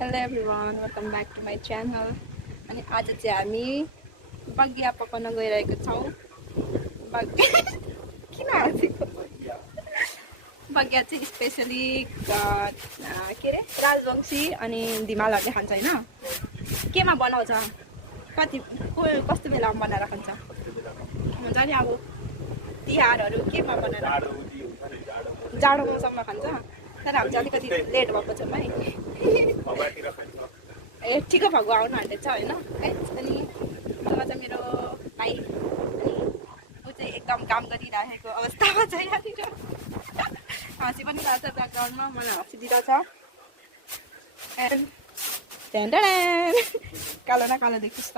Hello everyone, welcome back to my channel. अनि आज चाहिँ हामी बगिया पकाउन गइरहेको छौँ। किन हाँसेको? बगिया चाहिँ स्पेशली के अरे राजवंशी अनि धिमालहरूले खान्छ होइन? केमा बनाउँछ? कस्तो बेलामा बनाएर खान्छ? हुन्छ नि अब तिहारहरू केमा बनाएर जाडो मौसममा खान्छ। तर हामी चाहिँ अलिकति लेट भएको छौँ है। ए ठिक भएको आउनु आँटेको छ होइन? अनि उसँग चाहिँ मेरो भाइ अनि ऊ चाहिँ एकदम काम गरिरहेको अवस्थामा छ यहाँनिर। हाँसी पनि रहेछ ब्याकग्राउन्डमा, मलाई हाँसिदिरहेको छ। कालो न कालो देख्छस् त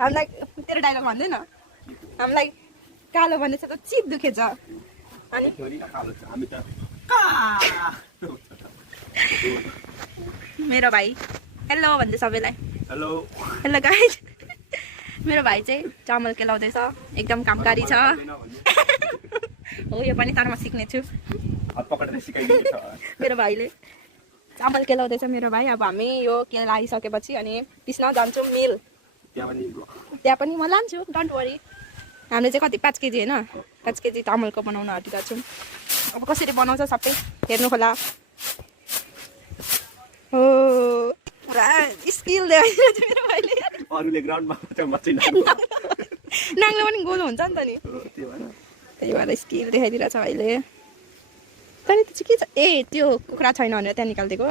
हामीलाई तेरो डाइलग भन्दैन? हामीलाई कालो भनेछ त चिप दुखेछ। अनि मेरो भाइ हेलो भन्दै सबैलाई हेलो हेलो गाइज। मेरो भाइ चाहिँ चामल केलाउँदैछ, एकदम कामकारी छ। हो यो पनि तारमा सिक्ने छु। मेरो भाइले चामल केलाउँदैछ मेरो भाइ। अब हामी यो केलाइसकेपछि अनि पिस्न जान्छौँ मिल। त्यहाँ पनि म लान्छु, डोन्ट वरी। हामीले चाहिँ कति 5 केजी होइन, 5 केजी चामलको बनाउन आँटेका छौँ। अब कसरी बनाउँछ सबै हेर्नु होला। हो पुरा स्किल देखाइदिन्छ मेरो भाइले। अरूले ग्राउन्डमा नाङ्लो पनि गोलो हुन्छ नि त नि, त्यही भएर स्किल देखाइदिरहेछ भाइले। त्यहाँदेखि त्यो चाहिँ के छ? ए त्यो कुखुरा छैन भनेर त्यहाँ निकालिदिएको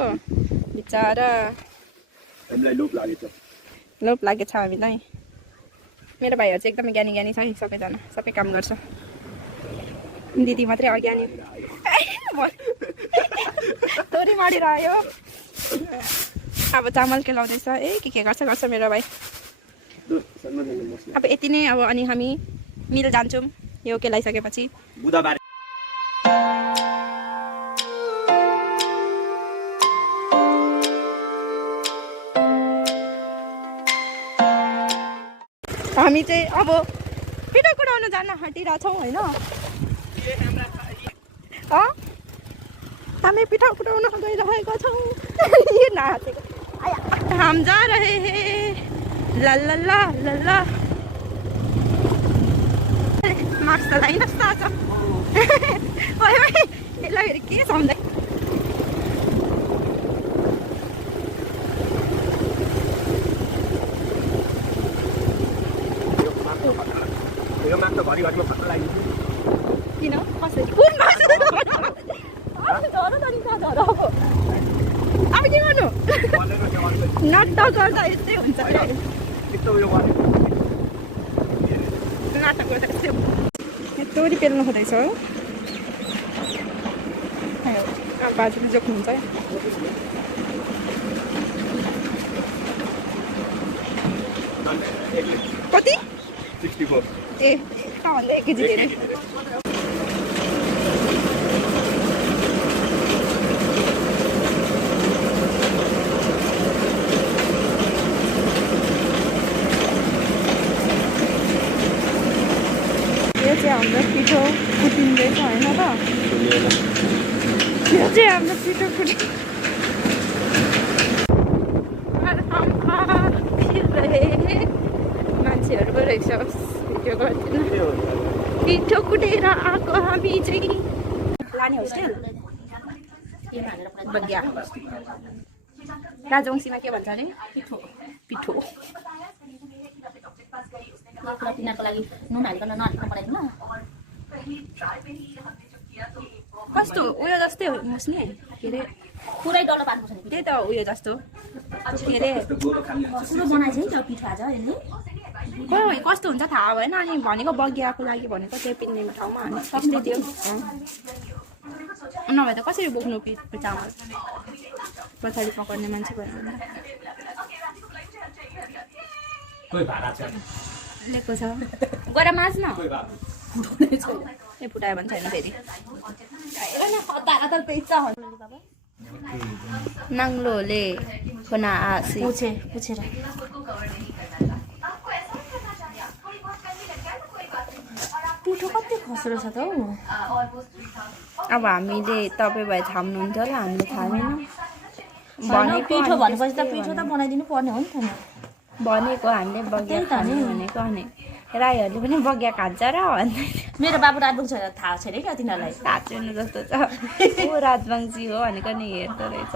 बिचरा। लोभ लागेछ हामीलाई। मेरो भाइहरू चाहिँ एकदमै ज्ञानी ज्ञानी छ है, सबैजना सबै काम गर्छ। दिदी मात्रै अज्ञानी थोरै माडिरह्यो। अब चामल केलाउँदैछ। ए के गर्छ मेरो भाइ। अब यति नै। अब अनि हामी मिल जान्छौँ यो केलाइसकेपछि। हामी चाहिँ अब पिठो कुटाउन जान हटिरहेछौँ होइन? हामी पिठो कुटाउन गइरहेका छौँ। यो नाचेको हम जा रहे हैं ला ला ला ला ला। मार्क्स त लाइनस् त आज। यसलाई फेरि के सम्झाइ? किन कसरी कुन अब के गर्नु? नाटक गर्दा यस्तै हुन्छ। नाटक गर्दा यस्तै यत्रो पेल्नु हुँदैछ हो। बाजुले जोक्नुहुन्छ कति? 64। ए भन्दा 1 केजी धेरै। यो चाहिँ हाम्रो पिठो कुटिँदैछ होइन त? यो चाहिँ हाम्रो पिठो मान्छेहरूको रहेछ भिडियो गर्दैन। पिठो कुटेर आएको हामी चाहिँ लाने होस्टेल बगिया। राजवंशीमा के भन्छ अरे? पिठो पिठो। तिनीहरूको लागि नुन हालिकन नहालिकन बनाइदिनु। कस्तो उयो जस्तै होस् नि, के अरे पुरै डल्लो पार्नुपर्छ नि। त्यही त उयो जस्तो के अरे पुरो बनाएछ नि त पिठो आज यसले। कस्तो हुन्छ थाहा भएन। अनि भनेको बगियाको लागि भनेको त्यही पिन्ने ठाउँमा अनि सस्तै थियो। नभए त कसरी बोक्नु पिठो चामल? पछाडि पकाउने मान्छे भयो लिएको छ। गएर माझ्न ए फुटायो भने छैन फेरि। नाङ्लोले खोनासी पुछेर पिठो कति खस्रो छ त हौ अब हामीले तपाईँ भए थाम्नुहुन्थ्यो होला हामीले थामेन पिठो भनेपछि त पिठो त बनाइदिनु पर्ने हो नि त नि भनेको हामीले बगिया खाने भनेको अनि राईहरूले पनि बगिया खान्छ र भन्दै मेरो बाबु राजवंशी छ थाहा छैन क्या तिनीहरूलाई थाहा छैन जस्तो छ ऊ राजवंशी हो भनेको नि हेर्दो रहेछ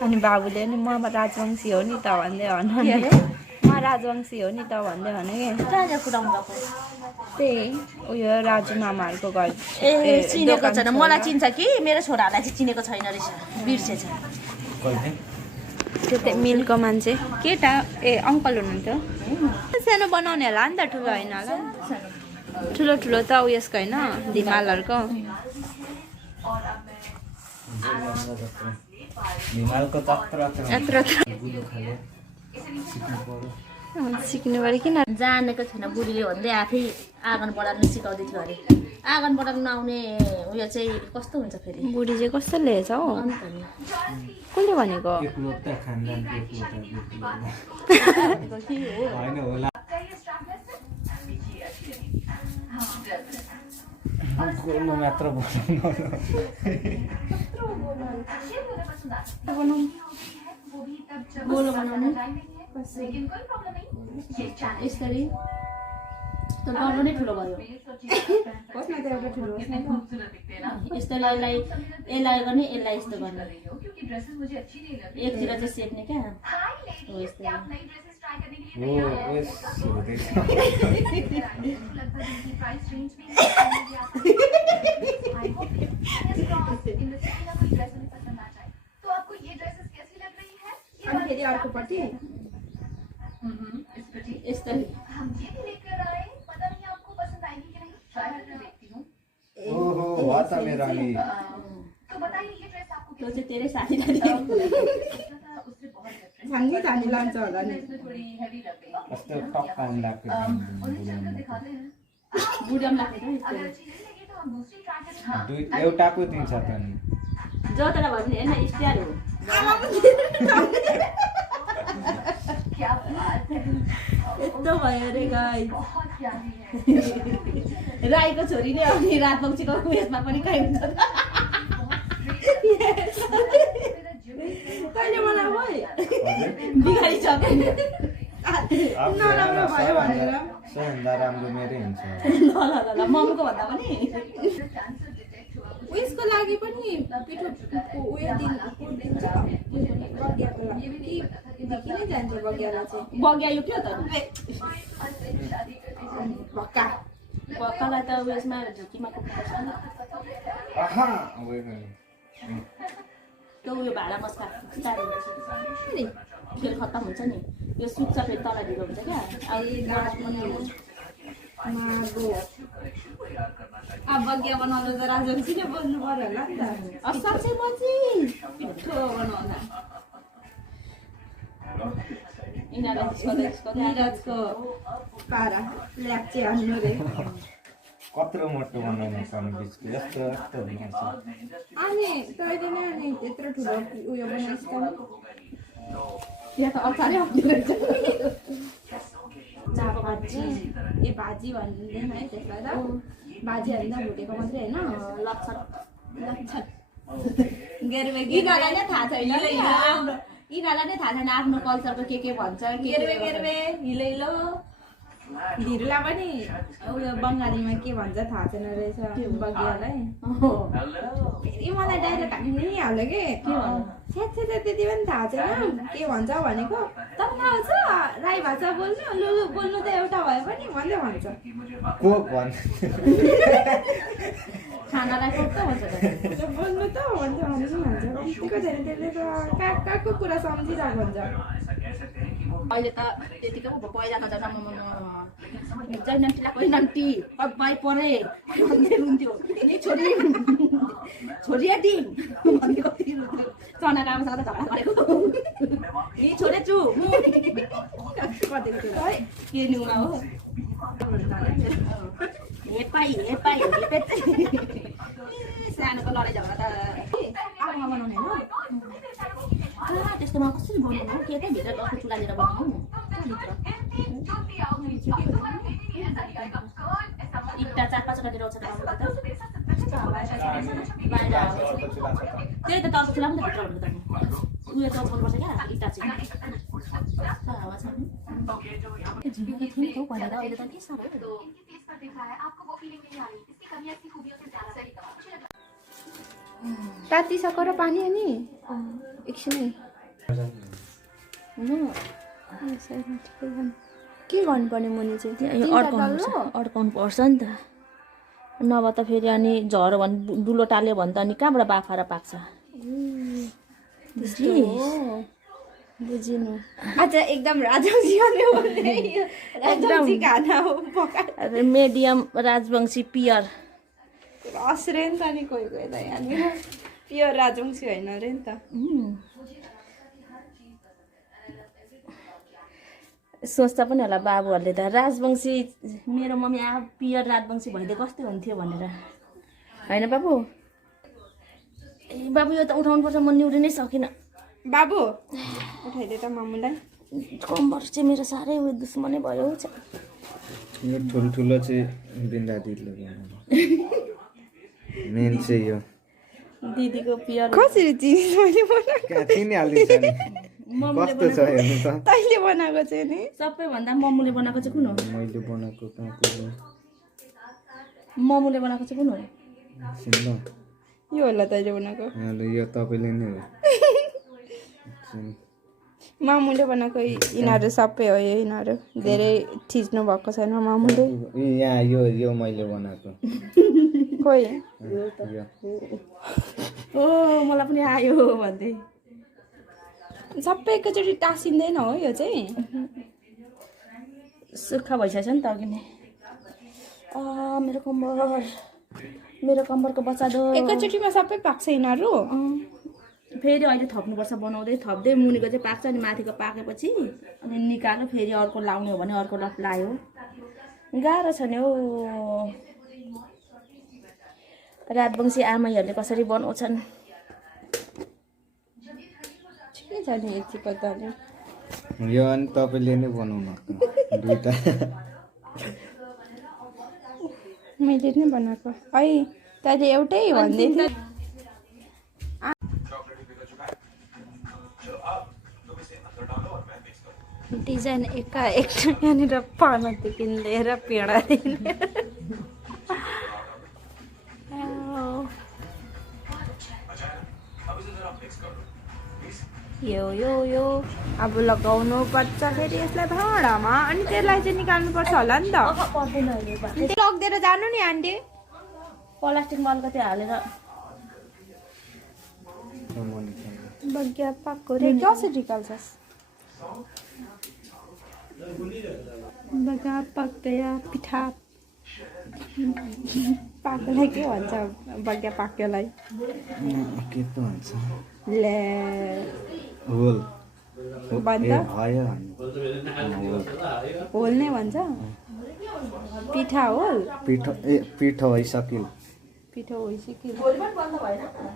अनि बाबुले नि म राजवंशी हो नि त भन्दै भन्नु म राजवंशी हो नि त भन्दै भने कि कहाँ कुदाउनु भएको त्यही उयो राजु मामाहरूको घर ए चिनेको छैन मलाई चिन्छ कि मेरो छोराहरूलाई चाहिँ चिनेको छैन रहेछ बिर्सेछ त्यो चाहिँ मिलको मान्छे केटा ए अङ्कल हुनुहुन्थ्यो सानो बनाउने होला नि त ठुलो होइन होला ठुलो ठुलो त उयसको होइन धिमालहरूको सिक्नु पऱ्यो किन जानेको छैन बुढीले भन्दै आफै आँगन बढाल्नु सिकाउँदै थियो अरे आँगन बढाल्नु नआउने उयो चाहिँ कस्तो हुन्छ फेरि बुढी चाहिँ कस्तो लिएछ हौ कसले भनेको मात्र गोलो बनाउनु यसरी त डल्लो नै ठुलो भयो यसरी यसलाई गर्ने यसलाई यस्तो गर्ने एकतिर चाहिँ सेप्ने क्या हो यस्तो अर्कोपट्टि यसरी त्यो चाहिँ तेरै साथी छानी लान्छ होला नि बुढाम लाग्दैन एउटाको दिन्छ त नि जतालाई भन्ने होइन स्टार हो यस्तो भयो अरे गाई राईको छोरी नै अनि राजवंशीको उयसमा पनि कहीँ हुन्छ कहिले मलाई भयो बिगारी छ नराम्रो भयो भनेर सबभन्दा राम्रो मेरै हुन्छ ल मम्मीको भन्दा पनि उयसको लागि पनि पिठो उयो दिन्छ बगियाको लागि किन जान्छ बगियालाई चाहिँ बगिया यो के हो त भक्का भक्कालाई त उयसमा झुकीमा कुट्नुपर्छ त्यो उयो भाडा मसला फेरि खत्तम हुन्छ नि यो सुक्छ फेरि तल ढिलो हुन्छ क्या अब बगिया बनाउँदा त राजवंशी नै बोल्नु पर्यो होला नि त साँच्चै मजी पिठो बनाउँदा निरजको पारा ल्याप्चे हान्नु रे कत्रो मोटो बनाउनु पर्ने बिचको यस्तो यस्तो बनाउँछ अनि तैँले नै अनि त्यत्रो ठुलो उयो बनाइस् त यहाँ त अचारै आउँदो रहेछ भाजी ए भाजी भन्दैन है त्यसलाई त भाजी हाल्दा भुटेको मात्रै होइन लक्षण यिनीहरूलाई नै थाहा छैन यिनीहरूलाई नै थाहा छैन आफ्नो कल्चरको के भन्छ गेर्वे हिलो धिरुला पनि उयो बङ्गालीमा के भन्छ थाहा छैन रहेछ बगियालाई फेरि मलाई डाइरेक्ट हामी नि हाल्यो के छ्याच्छ्या त्यति पनि थाहा छैन के भन्छ भनेको तर थाहा छ राई भाषा बोल्नु लुलु बोल्नु त एउटा भए पनि भन्दै भन्छ को भन्छ खानालाई कोक्क भन्छ बोल्नु त भन्छ कम्तीको छैन त्यसले त काको कुरा सम्झिरहेको हुन्छ अहिले त त्यतिकै पहिलाको जमानामा जैनन्टीलाई कोही नन्टी बाई परे भन्दै हुन्थ्यो नि छोरी छोरिया टिम भन्दै कति रुन्थ्यो चना राम्रोसँग झगडा गरेको नि छोरे छु के न्युमा हो हेपाई सानोको लडाइँ झगडा त आगोमा बनाउने हो त्यस्तोमा कसरी बनाउनु के त भित्र अर्को चुला लिएर बनाउनु चुला छ त त्यही त तलको चुला पनि त भित्र भन्नु त उयो चलाउनुपर्छ क्या इटा चाहिँ हावा छ नि झिकेको थिएँ नि त पहिला त अहिले त के साह्रो तातिसक्यो र पानी अनि एकछिनै के गर्नुपर्ने मुनि चाहिँ यो अड्काउनु पर्छ नि त नभए त फेरि अनि झऱ्यो भने डुलो टाल्यो भने त अनि कहाँबाट बाफाएर पाक्छ बुझिनु आज एकदम राजवंशी राजवंशी खाना हो मिडियम राजवंशी पियर रस रे नि त नि कोही कोही त यहाँनिर प्योर राजवंशी होइन अरे नि त सोच्दा पनि होला बाबुहरूले त राजवंशी मेरो मम्मी पियर राजवंशी भइदिए कस्तो हुन्थ्यो भनेर होइन बाबु ए बाबु यो त उठाउनुपर्छ म निउरिनै सकिनँ बाबु उठाइदिए त मामुलाई कम्बर चाहिँ मेरो साह्रै उयो दुश्मनै भयो यो ठुल्ठुलो चाहिँ बिन्दा दिदीले मेन चाहिँ यो दिदीको पियर कसरी चिज मैले बनाएको कहाँ चिनिहालिन्छ नि कस्तो छ हेर्नु त तैँले बनाएको चाहिँ नि सबैभन्दा मम्मुले बनाएको चाहिँ कुन हो मैले बनाएको कहाँ पुग्यो मम्मुले बनाएको चाहिँ कुन हो सुन्नु यो होला तैँले बनाएको हेलो यो तपाईँले नै हो मामुले बनाएको यिनीहरू सबै हो यो यिनीहरू धेरै थिच्नु भएको छैन मामुले यहाँ यो मैले बनाएको खोइ यो ओ मलाई पनि आयो भन्दै सबै एकैचोटि टाँसिँदैन हो यो चाहिँ सुक्खा भइसकेछ नि त अघि नै मेरो कम्बरको बच्चा दो एकैचोटिमा सबै पाक्छ यिनीहरू फेरि अहिले थप्नुपर्छ बनाउँदै थप्दै मुनिको चाहिँ पाक्छ अनि माथिको पाकेपछि अनि निकाल्यो फेरि अर्को लाउने हो भने अर्को लप लायो गाह्रो छ नि हौ राजवंशी आमाईहरूले कसरी बनाउँछन् ठिकै छ नि यतिको त यो अनि तपाईँले नै बनाउनु दुईटा मैले नै बनाएको है तैँले एउटै भन्दै थियो डिजाइन एकाएक यहाँनिर पानादेखि लिएर पेडादेखि यो अब लगाउनु पर्छ फेरि यसलाई भाँडामा अनि त्यसलाई चाहिँ निकाल्नुपर्छ होला नि त लगिदिएर जानु नि आन्टी प्लास्टिकमा अलिकति हालेर बग्या पाएको रे कसरी निकाल्छस् बग्या पक्या पिठा पाकेलाई के भन्छ बग्या पाक्योलाई के पो भन्छ ले होल भन्छ भयो होल नै भन्छ पिठा होल पिठो भइसक्यो पिठो भइसक्यो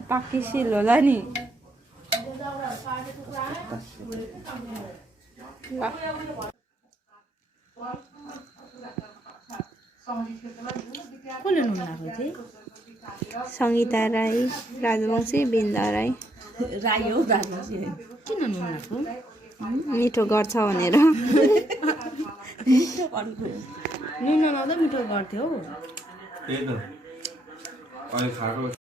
पाकिसिल होला नि कसले नुन लाग्यो चाहिँ सङ्गीता राई राजवंशी बिन्दा राई राई हो राजवंशी किन नुन लाग्यो मिठो गर्छ भनेर नुन नलाउँदा मिठो गर्थ्यो हौ त्यही त अहिले खाएको